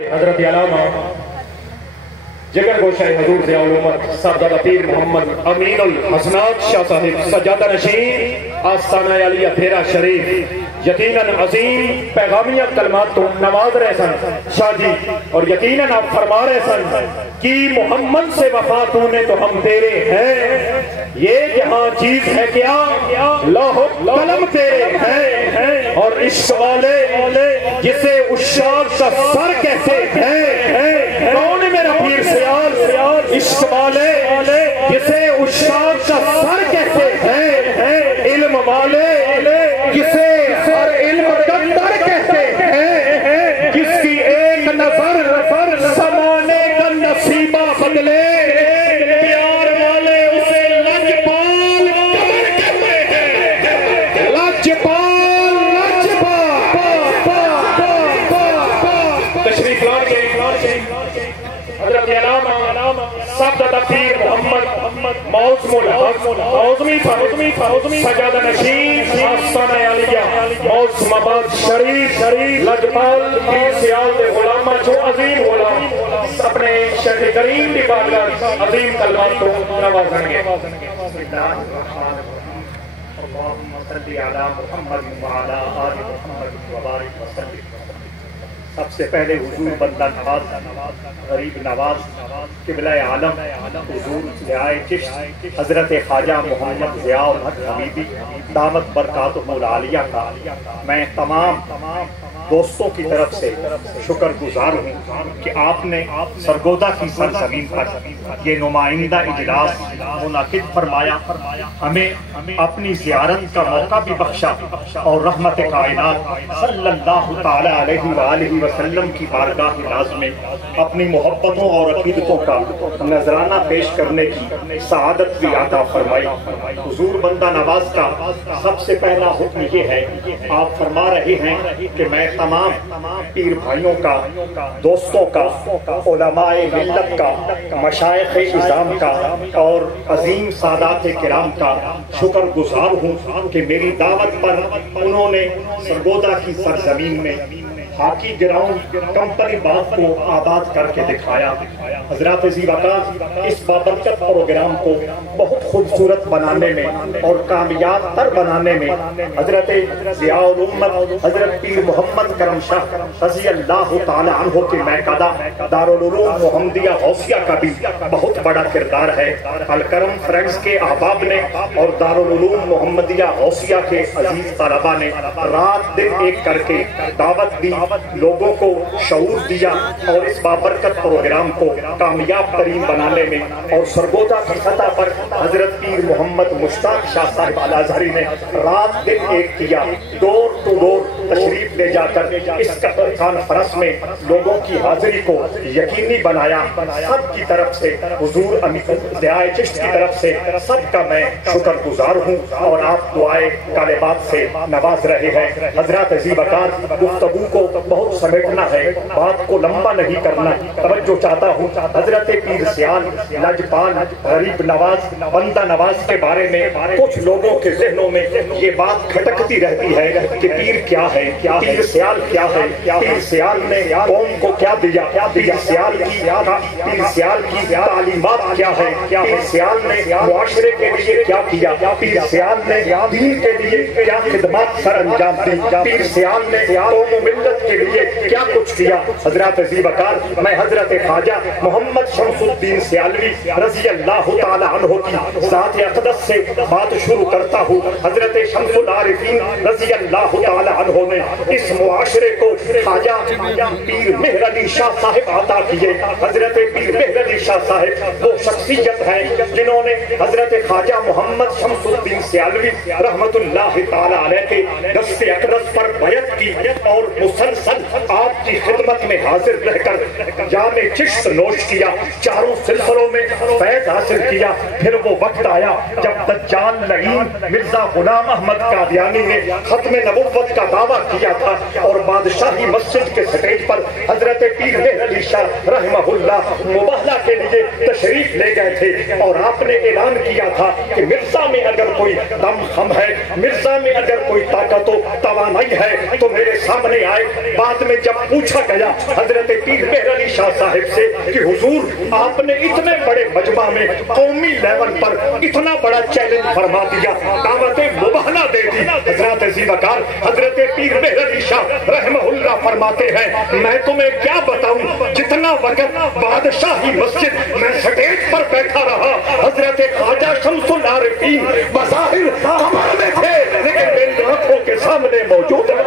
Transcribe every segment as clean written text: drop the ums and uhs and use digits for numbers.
حضرت علامہ جگر گوشہ حضور ضیاء الامت صاحبزادہ پیر محمد امین الحسنات شاہ صاحب سجادہ نشین آستانہ علیہ پھیرا شریف یقیناً عظیم پیغامیت کلمات تو نواز رہے سن شاہ جی، اور یقیناً آپ فرما رہے سن کہ محمد سے وفا تو نے تو ہم تیرے ہیں، یہ جہاں چیز ہے کیا لوح قلم تیرے ہیں، اور عشق والے جسے عشاق کا سر کہتے ہیں، کون میرا پیر سیال عشق والے جسے عشاق کا سر کہتے ہیں، علم والے جسے ہر علم کا در کہتے ہیں، جس کی ایک نظر زمانے کا نصیبہ بدلے، پیار والے اسے لجپال قبر کہتے ہیں، لجپال تشریف لائے حضرت علامہ صاحبزادہ پیر محمد معظم الحق سجادہ نشین آستانہ علیہ معظم آباد شریف لجپال پیر سیال دے غلامہ جو عظیم غلام اپنے شیخ کریم کی بارگاہ عظیم کلمات کو نوازیں گے۔ اللہم صلی علی محمد وعلی آل محمد وبارک وسلم۔ سب سے پہلے حضور بندہ نواز غریب نواز قبلہ عالم حضور ضیاء چشت حضرت خواجہ محمد ضیاء الحق حمیدی دامت برکاتہ العالیہ کا میں تمام دوستوں کی طرف سے شکر گزار ہوں کہ آپ نے سرگودا کی سرزمین پر یہ نمائندہ اجلاس منعقد فرمایا، ہمیں اپنی زیارت کا موقع بھی بخشا، اور رحمت کائنات صلی اللہ تعالی علیہ وآلہ وسلم کی بارگاہ ناز میں اپنی محبتوں اور عقیدتوں کا نذرانہ پیش کرنے کی سعادت بھی عطا فرمائی۔ حضور بندہ نواز کا سب سے پہلا حکم یہ ہے، آپ فرما رہے ہیں کہ میں تمام پیر بھائیوں کا، دوستوں کا، علماء ملت کا، مشائخ اعظام کا اور عظیم سادات کرام کا شکر گزار ہوں کہ میری دعوت پر انہوں نے سرگودا کی سرزمین میں ہاکی گراؤنڈ کمپنی باغ کو آباد کر کے دکھایا۔ حضرات ذی وقار اس بابرکت پروگرام کو بہت خوبصورت بنانے میں اور کامیاب تر بنانے میں حضرت ضیاء الامت حضرت پیر محمد کرم شاہ رضی اللہ تعالی عنہ کے میکدہ دارالعلوم محمدیہ غوثیہ کا بھی بہت بڑا کردار ہے۔ الکرم فرینڈز کے احباب نے اور دارالعلوم محمدیہ غوثیہ کے عزیز طلبہ نے رات دن ایک کر کے دعوت دی، لوگوں کو شعور دیا، اور اس بابرکت پروگرام کو کامیاب ترین بنانے میں اور سرگودا کی سطح پر حضرت پیر محمد مشتاق شاہ صاحب الازہری نے رات دن ایک کیا، ڈور ٹو ڈور تشریف لے جا کر اس کانفرنس میں لوگوں کی حاضری کو یقینی بنایا۔ سب کی طرف سے حضور ضیاء چشت کی طرف سے سب کا میں شکر گزار ہوں، اور آپ دعائے کلمات سے نواز رہے ہیں۔ حضرات ذی وقار گفتگو کو بہت سمیٹنا ہے، بات کو لمبا نہیں کرنا، توجہ چاہتا ہوں۔ حضرت پیر سیال لجپال غریب نواز بندہ نواز کے بارے میں کچھ لوگوں کے ذہنوں میں یہ بات کھٹکتی رہتی ہے کہ پیر کیا ہے، پیر سیال کیا ہے، پیر سیال نے قوم کو کیا دیا، پیر سیال کی تعلیمات کیا ہے، پیر سیال نے معاشرے کے لیے کیا کیا، پیر سیال نے دین کے لیے کیا خدمات سر انجام دی، پیر سیال نے قوم و ملت کے لیے کیا کچھ کیا۔ حضرات ذی وقار میں حضرت خواجہ محمد شمس الدین سیالوی رضی اللہ تعالی عنہ کی ذات اقدس سے بات شروع کرتا ہوں۔ حضرت شمس العارفین رضی اللہ تعالی عنہ نے اس معاشرے کو خواجہ پیر مہر علی شاہ صاحب عطا کیے۔ حضرت پیر مہر علی شاہ صاحب وہ شخصیت ہے جنہوں نے حضرت خواجہ محمد شمس الدین سیالوی رحمت اللہ تعالی علیہ کے دست اقدس پر بیعت کی، اور مسلسل آپ کی خدمت میں حاضر رہ کر جام چشت نوش کیا، چاروں سلسلوں میں فیض حاصل کیا۔ پھر وہ وقت آیا جب دجال لعین مرزا غلام احمد قادیانی نے ختم نبوت کا دعویٰ کیا تھا، اور بادشاہی مسجد کے سٹیج پر حضرت پیر مہر علی شاہ رحمہ اللہ مباہلہ کے لیے تشریف لے گئے تھے، اور آپ نے اعلان کیا تھا کہ مرزا میں اگر کوئی دم خم ہے، مرزا میں اگر کوئی طاقت و توانائی ہے تو میرے سامنے آئے، بعد میں جب پوچھا گیا حضرت پیر مہر علی شاہ صاحب سے کہ حضور آپ نے اتنے بڑے مجمع میں قومی لیول پر اتنا بڑا چیلنج فرما دیا، دعوت مباہلہ دے دی، حضرات عزیز وقار حضرت پیر مہر علی شاہ رحمہ اللہ فرماتے ہیں میں تمہیں کیا بتاؤں، جتنا وقت بادشاہی مسجد میں سٹیج پر بیٹھا رہا حضرت خواجہ شمس العارفین بظاہر کمر میں تھے لیکن میری آنکھوں کے سامنے موجود ہے۔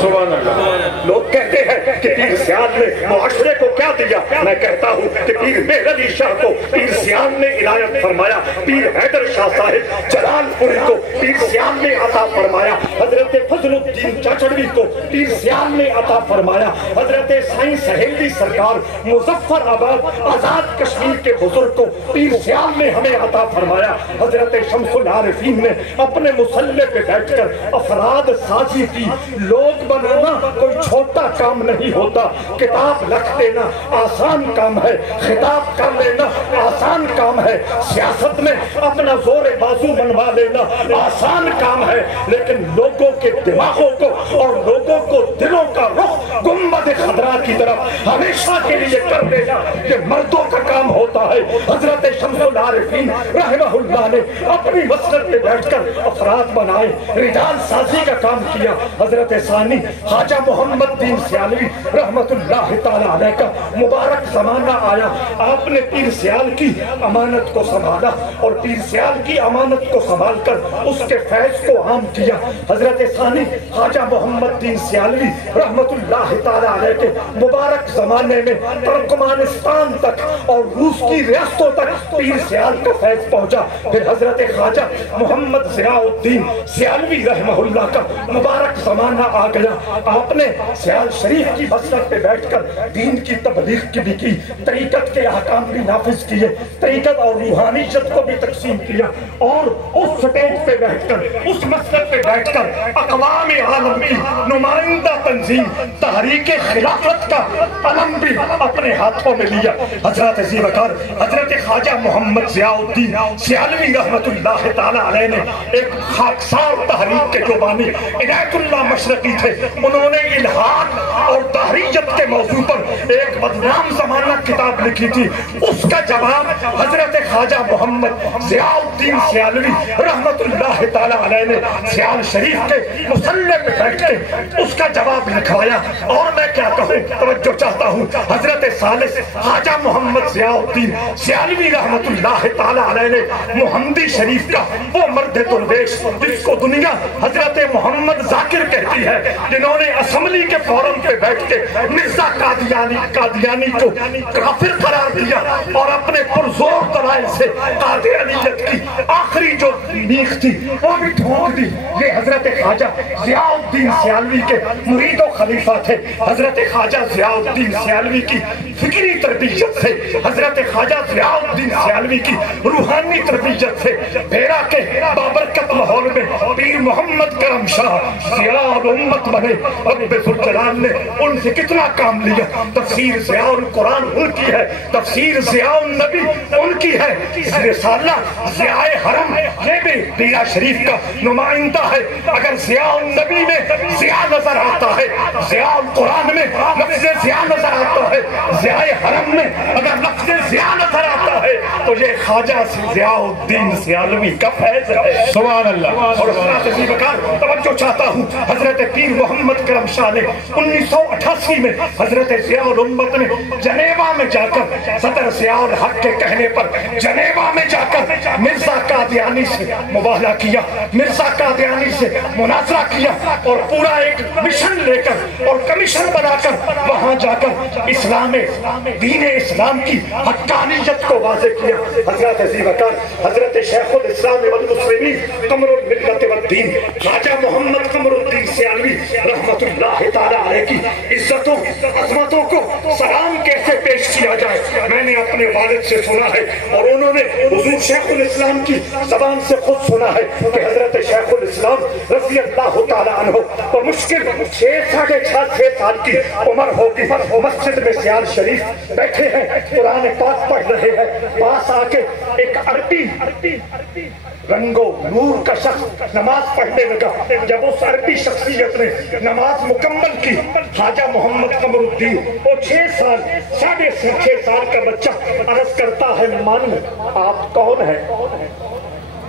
سبحان اللہ۔ لوگ کہتے ہیں کہ پیر سیال نے معاشرے کو کیا دیا، میں کہتا ہوں کہ پیر مہر علی شاہ کو پیر سیال نے عنایت فرمایا، پیر حیدر شاہ صاحب جلال پوری کو پیر سیال نے عطا فرمایا، حضرت فضل الدین چاچڑوی کو پیر سیال نے عطا فرمایا، حضرت سائیں سہیلی سرکار مظفر آباد آزاد کشمیر کے بزرگ کو پیر سیال نے ہمیں عطا فرمایا، حضرت شمس العارفین نے اپنے مصلے پہ بیٹھ کر افراد سازی کی۔ لوگ بنانا کوئی چھوٹا کام نہیں ہوتا، کتاب لکھ دینا آسان کام ہے، خطاب کر لینا آسان کام ہے، سیاست میں اپنا زور بازو بنوا لینا آسان کام ہے، لیکن لوگوں کے دماغوں کو اور لوگوں کو دلوں کا رخ گنبد خضرا کی طرف ہمیشہ کے لیے کر دینا یہ مردوں کا کام ہوتا ہے۔ حضرت شمس العارفین رحمہ اللہ نے اپنی مسجد میں بیٹھ کر افراد بنائے، رجال سازی کا کام کیا۔ حضرت ثانی خواجہ محمد دین سیالوی رحمت اللہ تعالی علیہ کا مبارک زمانہ آیا، آپ نے پیر سیال کی امانت کو سنبھالا اور پیر سیال کی امانت کو سنبھال کر اس کے فیض کو عام کیا۔ حضرت ثانی خواجہ محمد دین سیالوی رحمت اللہ تعالی علیہ کے مبارک زمانے میں ترکمانستان تک اور روس کی ریاستوں تک پیر سیال کا فیض پہنچا۔ پھر حضرت خواجہ محمد ضیاء الدین سیالوی رحمہ اللہ کا مبارک زمانہ آ گیا، آپ نے سیال شریف کی مسجد پہ بیٹھ کر دین کی تبلیغ کی بھی کی، طریقت کے احکام بھی نافذ کیے، طریقت اور روحانیت کو بھی تقسیم کیا، اور اس سٹیج پہ بیٹھ کر اس مسجد پہ بیٹھ کر اقوام عالم کی نمائندہ تنظیم تحریک خلافت کا علم بھی اپنے ہاتھوں میں لیا۔ حضرت عزیز وقار حضرت خواجہ محمد ضیاء الدین سیالوی رحمت اللہ تعالی علیہ نے ایک خاکسار تحریک کے جو بانی عنایت اللہ مشرقی تھے، انہوں نے الحاد اور دہریت کے موضوع پر ایک بدنام زمانہ کتاب لکھی تھی، اس کا جواب حضرت خواجہ محمد ضیاء الدین سیالوی رحمت اللہ تعالی علیہ نے سیال شریف کے مصلے پہ بیٹھ کے اس کا جواب لکھوایا۔ اور میں کیا کہوں، توجہ چاہتا ہوں، حضرت ثالث خواجہ محمد ضیاء الدین سیالوی رحمت اللہ تعالی علیہ نے محمدی شریف کا وہ مرد درویش جس کو دنیا حضرت محمد ذاکر کہتی ہے، جنہوں نے اسمبلی کے فورم پہ بیٹھ کے مرزا قادیانی کو کافر قرار دیا اور اپنے پرزور دلائل سے قادیانیت کی آخری جو میخ تھی وہ بھی ٹھونک دی۔ یہ حضرت خواجہ ضیاء الدین سیالوی کے مرید و خلیفہ تھے۔ حضرت خواجہ ضیاء الدین سیالوی کی فکری تربیت سے، حضرت خواجہ ضیاء الدین سیالوی کی روحانی تربیت سے بھیرا کے بابرکت ماحول میں پیر محمد کرم شاہ ضیاء الامت بنے۔ رب ذوالجلال نے ان سے کتنا کام لیا۔ تفسیر ضیاء القرآن ان کی ہے، تفسیر ضیاء النبی ان کی ہے، رسالہ ضیاء حرم یہ بھی پیرا شریف کا نمائندہ ہے۔ اگر ضیاء النبی میں ضیاء نظر آتا ہے، ضیاء القرآن میں لفظ ضیاء نظر آتا ہے، ضیاء حرم میں اگر لفظ ضیاء نظر آتا ہے تو یہ خواجہ ضیاء الدین سیالوی کا فیض ہے۔ سبحان اللہ۔ اور حضرت عزیز وقار توجہ چاہتا ہوں، حضرت پیر محمد کرم شاہ نے 1988 میں حضرت ضیاء الامت نے جنیوا میں جا کر صدر ضیاء الحق کے کہنے پر جنیوا میں جا کر مرزا قادیانی سے مباہلہ کیا، مرزا قادیانی سے مناظرہ کیا اور پورا ایک مشن لے کر اور کمیشن بنا کر وہاں جا کر اسلام دین اسلام کی حقانیت کو واضح کیا۔ حضرت عزیز وقار حضرت شیخ الاسلام والمسلمین قمر الملت والدین خواجہ محمد قمر الدین سیالوی رحمت اللہ تعالی علیہ کی عزتوں عظمتوں کو سلام کیسے پیش کیا کیا جائے. میں نے اپنے والد سے سنا ہے اور انہوں نے حضور شیخ الاسلام کی زبان سے خود سنا ہے کہ حضرت شیخ الاسلام رضی اللہ تعالیٰ عنہ تو مشکل 6 سال کی عمر ہوگی. مسجد میں سیال شریف بیٹھے ہیں, قرآن پاک پڑھ رہے ہیں. پاس آ کے ایک عربی رنگو نور کا شخص نماز پڑھنے لگا. جب اس عربی شخصیت نے نماز مکمل کی, خواجہ محمد قمر الدین وہ 6 سال کا بچہ عرض کرتا ہے, من آپ کون ہیں؟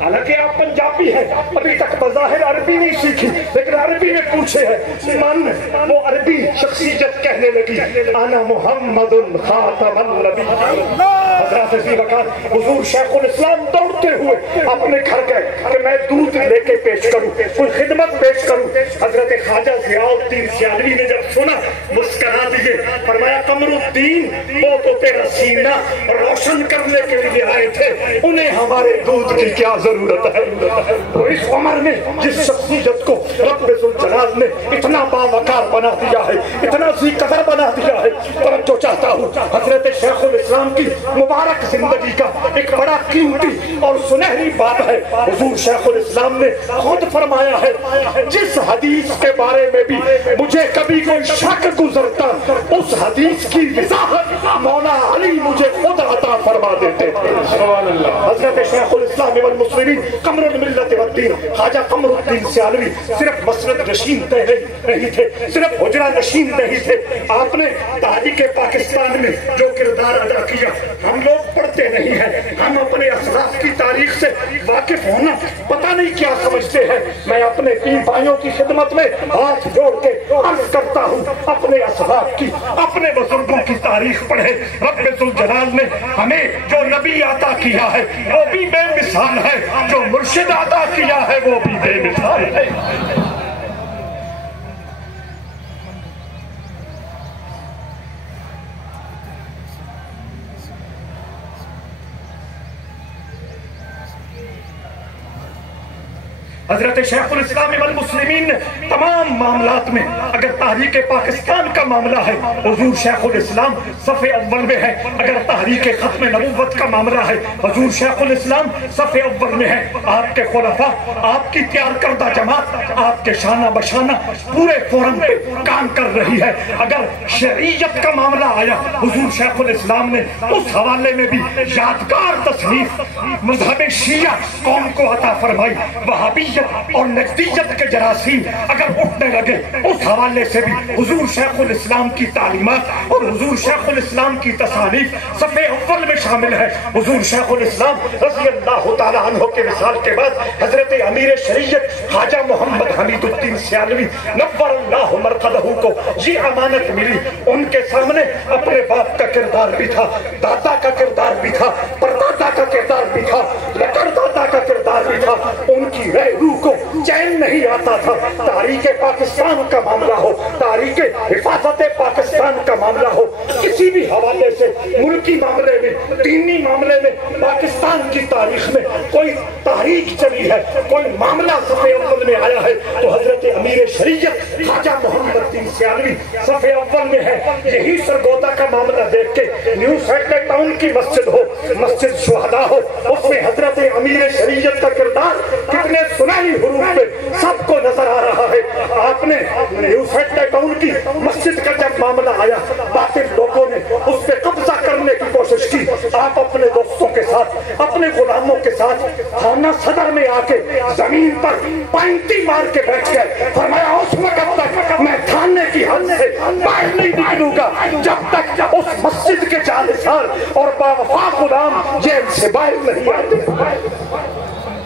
حالانکہ آپ پنجابی ہیں, ابھی تک بظاہر عربی نہیں سیکھی, لیکن عربی میں پوچھے ہیں من. وہ عربی شخصیت کہنے لگی انا محمد خاتم النبی. حضرت فی وقت حضور شیخ الاسلام دوڑتے ہوئے اپنے گھر گئے کہ میں دودھ لے کے پیش کروں, کوئی خدمت پیش کروں. حضرت خواجہ ضیاء الدین سیالوی نے جب سنا مسکرا دیے, فرمایا قمر الدین وہ تو تیرا سینہ روشن کرنے کے لیے آئے تھے, انہیں ہمارے دودھ کی کیا ضرورت ہے. تو اس عمر میں جس شخصیت کو رب ذوالجلال نے اتنا باوقار بنا دیا ہے, اتنا ذی قدر بنا دیا ہے, توجہ چاہتا ہوں حضرت شیخ الاسلام کی مبارک زندگی کا ایک بڑا قیمتی اور سنہری باب ہے. حضور شیخ الاسلام نے خود فرمایا ہے جس حدیث کے بارے میں بھی مجھے کبھی کوئی شک گزرتا, اس حدیث کی وضاحت مولا علی مجھے خود عطا فرما دیتے. سبحان اللہ. حضرت شیخ الاسلام والمسلمین قمر الملت والدین خواجہ قمر الدین سیالوی صرف مسند نشین نہیں تھے, صرف حجرہ نشین نہیں تھے. آپ نے تحریک پاکستان میں جو کردار ادا کیا ہم لوگ پڑھتے نہیں ہیں, ہم اپنے اسلاف کی تاریخ سے واقف ہونا پتہ نہیں کیا سمجھتے ہیں. میں اپنے تین بھائیوں کی خدمت میں ہاتھ جوڑ کے عرض کرتا ہوں اپنے اسلاف کی, اپنے بزرگوں کی تاریخ پڑھے. رب ذوالجلال نے ہمیں جو نبی عطا کیا ہے وہ بھی بے مثال ہے, جو مرشد عطا کیا ہے وہ بھی بے مثال ہے. حضرت شیخ الاسلام والمسلمین نے تمام معاملات میں, اگر تحریک پاکستان کا معاملہ ہے حضور شیخ الاسلام صف اول میں ہے, اگر تحریک ختم نبوت کا معاملہ ہے حضور شیخ الاسلام صف اول میں ہے. آپ کے خلفاء, آپ کی تیار کردہ جماعت آپ کے شانہ بشانہ پورے فورم پہ کام کر رہی ہے. اگر شرعیت کا معاملہ آیا حضور شیخ الاسلام نے اس حوالے میں بھی یادگار تصنیف مذہب شیعہ قوم کو عطا فرمائی. وہابیت اور نجدیت کے جراثیم اگر اٹھنے لگے اس حوالے سے بھی حضور شیخ الاسلام کی تعلیمات اور حضور شیخ الاسلام کی تصانیف صف اول میں شامل ہے. حضور شیخ الاسلام رضی اللہ تعالیٰ عنہ کے وصال کے بعد حضرت امیر شریعت خواجہ محمد حمید الدین سیالوی نور اللہ مرقدہ کو یہ امانت ملی. ان کے سامنے اپنے باپ کا کردار بھی تھا, دادا کا کردار بھی تھا, پردادا کا کردار بھی تھا, لکڑ دادا کا کردار بھی تھا. ان کی کو چین نہیں آتا تھا. تاریخ پاکستان کا معاملہ ہو, تاریخ حفاظت پاکستان کا معاملہ ہو, کسی بھی حوالے سے ملکی معاملے میں, دینی معاملے میں پاکستان کی تاریخ میں کوئی تحریک چلی ہے, کوئی معاملہ صف اول میں آیا ہے تو حضرت امیر شریعت خواجہ محمد الدین سیالوی صف اول میں ہے. یہی سرگودا کا معاملہ دیکھ کے نیو سیٹلائٹ ٹاؤن کی مسجد ہو, مسجد شہداء ہو, اس میں حضرت امیر شریعت کا کردار کتنے سنہری حروف میں سب کو نظر آ رہا ہے. آپ نے نیو سیٹلائٹ ٹاؤن کی مسجد کا جب معاملہ آیا باطل لوگوں نے اس پہ قبضہ کرنے کی کوشش کی. آپ اپنے دوستوں کے ساتھ, اپنے غلاموں کے ساتھ خانہ صدر میں آ کے زمین پر پینتی مار کے بیٹھ گئے. فرمایا اس وقت تک میں تھانے کی حد سے باہر نہیں نکلوں گا جب تک اس مسجد کے جانشار اور باوفا غلام جیل سے باہر نہیں آتے.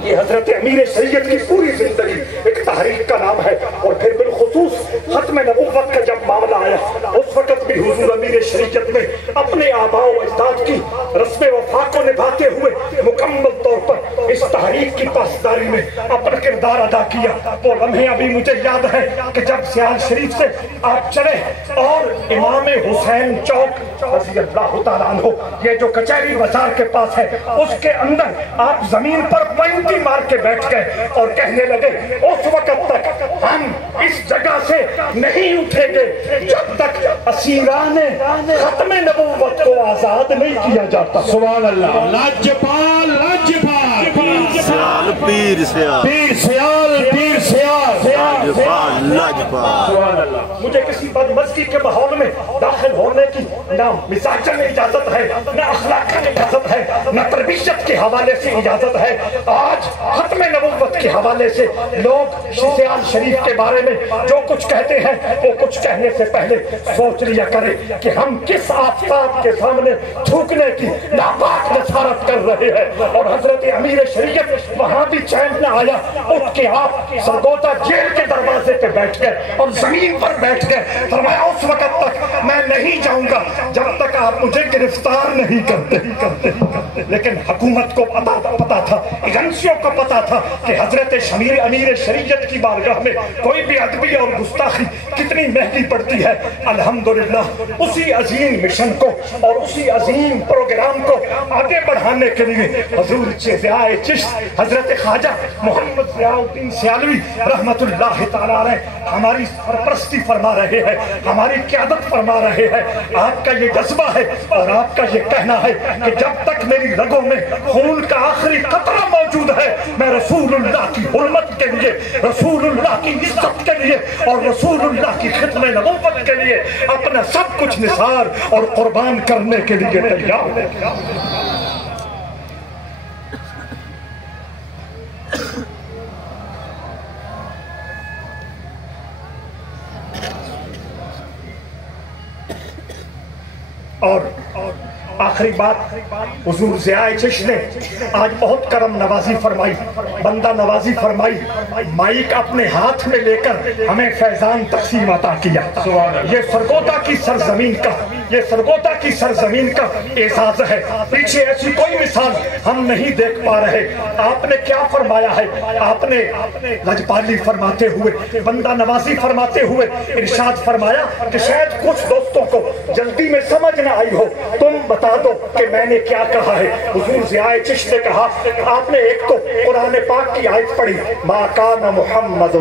یہ حضرت امیر شریعت کی پوری زندگی ایک تحریک کا نام ہے. اور پھر بالخصوص ختم نبوت کا جب معاملہ آیا اس وقت بھی حضور امیر شریعت میں اپنے آباء و اجداد کی رسم وفا کو نبھاتے ہوئے مکمل طور پر اس تحریک کی پاسداری میں اپنا کردار ادا کیا. وہ لمحے ابھی مجھے یاد ہے کہ جب سیال شریف سے آپ چلے اور امام حسین چوک رضی اللہ تعالیٰ عنہ، یہ جو کچہری بازار کے پاس ہے، اس کے اندر آپ زمین پر پینٹی مار کے بیٹھ گئے اور کہنے لگے اس وقت تک ہم اس جگہ سے نہیں اٹھیں گے جب تک اسیران ختم نبوت کو آزاد نہیں کیا جاتا۔ سبحان اللہ، لاجپال لاجپال، پیر سیال، پیر سیال، پیر سیال، لاجپال لاجپال۔ سبحان اللہ۔ مجھے کسی بدمزگی کے ماحول میں داخل ہونے کی نہ مزاجن اجازت ہے، نہ اخلاقن اجازت ہے، نہ تربیت کے حوالے سے اجازت ہے۔ آج ختم نبوت کے حوالے سے لوگ سیال شریف کے بارے میں جو کچھ کہتے ہیں وہ کچھ کہنے سے پہلے سوچ لیا کرے کہ ہم کس آفتاب کے سامنے تھوکنے کی ناپاک نصارت کر رہے ہیں۔ اور حضرت امیر شریعت وہاں بھی چین نہ آیا، اٹھ کے آپ سرگودا جیل کے دروازے پہ بیٹھ گئے اور زمین پر بیٹھ گئے۔ فرمایا اس وقت تک میں نہیں جاؤں گا جب تک آپ مجھے گرفتار نہیں کرتے۔ لیکن حکومت کو پتا تھا، ایجنسیوں کو پتا تھا کہ حضرت امیر شریعت کی بارگاہ میں کوئی بھی ادبی اور گستاخی کتنی مہنگی پڑتی ہے۔ الحمدللہ اسی عظیم مشن کو اور اسی عظیم پروگرام کو آگے بڑھانے کے لیے حضور ضیاء چشت حضرت خواجہ محمد ضیاء الدین سیالوی رحمت اللہ تعالیٰ علیہ ہماری سرپرستی فرما رہے ہیں، ہماری قیادت فرما رہے ہیں۔ آپ کا یہ جذبہ ہے اور آپ کا یہ کہنا ہے کہ جب تک میری رگوں میں خون کا آخری قطرہ موجود ہے میں رسول اللہ کی حرمت کے لیے، رسول اللہ کی عزت کے لیے اور رسول اللہ کی خدمت نبوت کے لیے اپنا سب کچھ نثار اور قربان کرنے کے لیے تیار ہے۔ اور آخری بات، حضور ضیاء چشت نے آج بہت کرم نوازی فرمائی، بندہ نوازی فرمائی، مائک اپنے ہاتھ میں لے کر ہمیں فیضان تقسیم عطا کیا۔ یہ سرگودا کی سرزمین کا، یہ سرگودا کی سرزمین کا اعزاز ہے۔ پیچھے ایسی کوئی مثال ہم نہیں دیکھ پا رہے۔ آپ نے کیا فرمایا ہے؟ آپ نے لجپالی فرماتے ہوئے، بندہ نوازی فرماتے ہوئے ارشاد فرمایا کہ شاید کچھ دوستوں کو جلدی میں سمجھ نہ آئی ہو، تم بتا دو کہ میں نے کیا کہا ہے۔ حضور ضیاء چشت نے کہا، آپ نے ایک تو قرآن پاک کی آیت پڑھی، ما کان محمد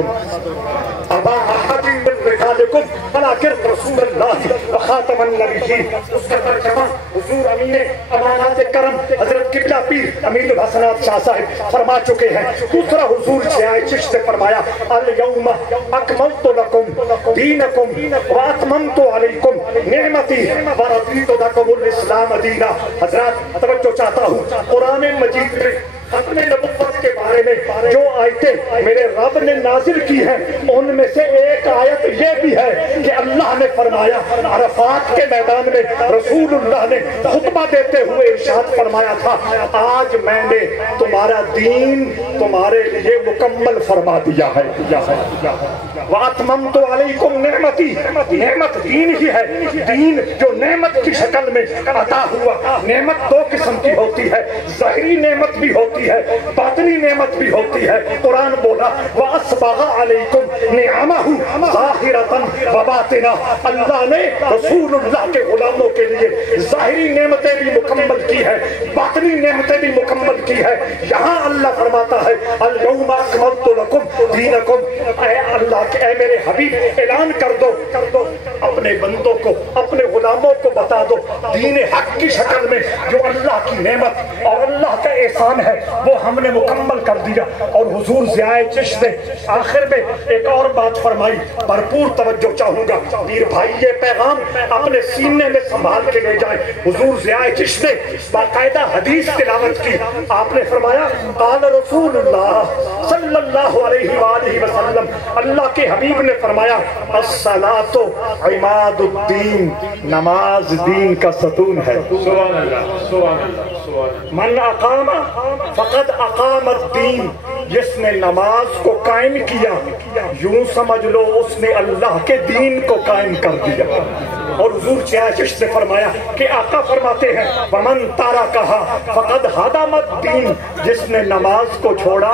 ابا احد من رجالکم ولکن رسول اللہ وخاتم النبیین۔ اس کا ترجمہ حضور امین امانات کرم حضرت قبلہ پیر امین الحسنات شاہ صاحب فرما چکے ہیں۔ دوسرا حضور ضیاء چشت نے فرمایا، الیوم اکملت لکم دینکم واتممت علیکم نعمتی ورضیت لکم الاسلام دینا۔ حضرات توجہ چاہتا ہوں، قرآن مجید میں ختم نبوت کے بارے میں جو آیتیں میرے رب نے نازل کی ہیں ان میں سے ایک آیت یہ بھی ہے کہ اللہ نے فرمایا، عرفات کے میدان میں رسول اللہ نے خطبہ دیتے ہوئے ارشاد فرمایا تھا، آج میں نے تمہارا دین تمہارے لیے مکمل فرما دیا ہے۔ وَأَتْمَمْتُ عَلَيْكُمْ نِعْمَتِي، نعمت دین ہی ہے، دین جو نعمت کی شکل میں عطا ہوا۔ نعمت دو قسم کی ہوتی ہے، ظاہری نعمت بھی ہوتی ہے، باطنی نعمت بھی ہوتی ہے۔ قرآن بولا وَأَسْبَغَ عَلَيْكُمْ نِعَمَهُ ظَاهِرَةً وَبَاطِنَةً، اللہ نے رسول اللہ کے غلاموں کے لیے ظاہری نعمتیں بھی مکمل کی ہے، باطنی نعمتیں بھی مکمل کی ہے۔ یہاں اللہ فرماتا ہے الْيَوْمَ أَكْمَلْتُ لَكُمْ دِينَكُمْ، اے اللہ کے اے میرے حبیب اعلان کر دو اپنے بندوں کو، اپنے غلاموں کو بتا دو، دین حق کی شکل میں جو اللہ کی نعمت اور اللہ کا احسان ہے وہ ہم نے مکمل کر دیا۔ اور حضور ضیاء چشت نے آخر میں ایک اور بات فرمائی، بھرپور توجہ چاہوں گا پیر بھائی یہ پیغام اپنے سینے میں سنبھال کے لے جائیں۔ حضور ضیاء چشت نے باقاعدہ حدیث تلاوت کی۔ آپ نے فرمایا قال رسول اللہ صلی اللہ علیہ وآلہ وسلم، اللہ کے حبیب نے فرمایا الصلاۃ عماد الدین، نماز دین کا ستون ہے۔ سبحان اللہ، سبحان اللہ، سبحان اللہ۔ من اقام فقد اقام الدین، جس نے نماز کو قائم کیا یوں سمجھ لو اس نے اللہ کے دین کو قائم کر دیا۔ اور حضور چشت نے فرمایا کہ آقا فرماتے ہیں ومن تارا کہا فقد ہدمت دین، جس نے نماز کو چھوڑا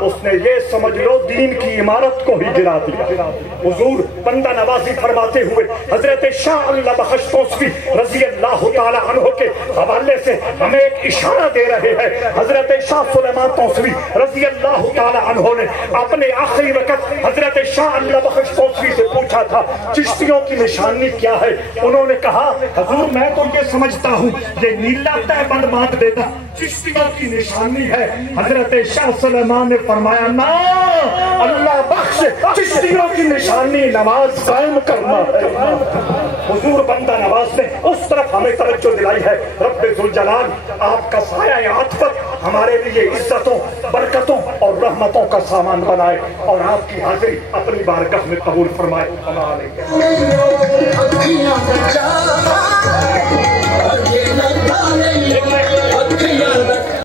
اس نے یہ سمجھ لو دین کی عمارت کو ہی گرا دیا۔ حضور بندہ نوازی فرماتے ہوئے حضرت شاہ اللہ بخش توسوی رضی اللہ تعالی عنہ کے حوالے سے ہمیں ایک اشارہ دے رہے ہیں۔ حضرت شاہ سلیمان توسوی رضی اللہ تعالی عنہ نے اپنے آخری وقت حضرت شاہ اللہ بخش توسوی سے پوچھا تھا چشتیوں کی نشانی کیا ہے؟ انہوں نے کہا حضور میں تو یہ سمجھتا ہوں یہ نیلا تہ بند باندھ دینا چشتیوں کی نشانی ہے۔ حضرت شاہ سلیمان نے فرمایا نا، اللہ بخش چشتیوں کی نشانی نماز قائم کرنا ہے۔ حضور بندہ نواز نے اس طرف ہمیں توجہ دلائی ہے۔ رب ذوالجلال آپ کا سایہ عاطفت ہمارے لیے عزتوں، برکتوں اور رحمتوں کا سامان بنائے اور آپ کی حاضری اپنی بارگاہ میں قبول فرمائے۔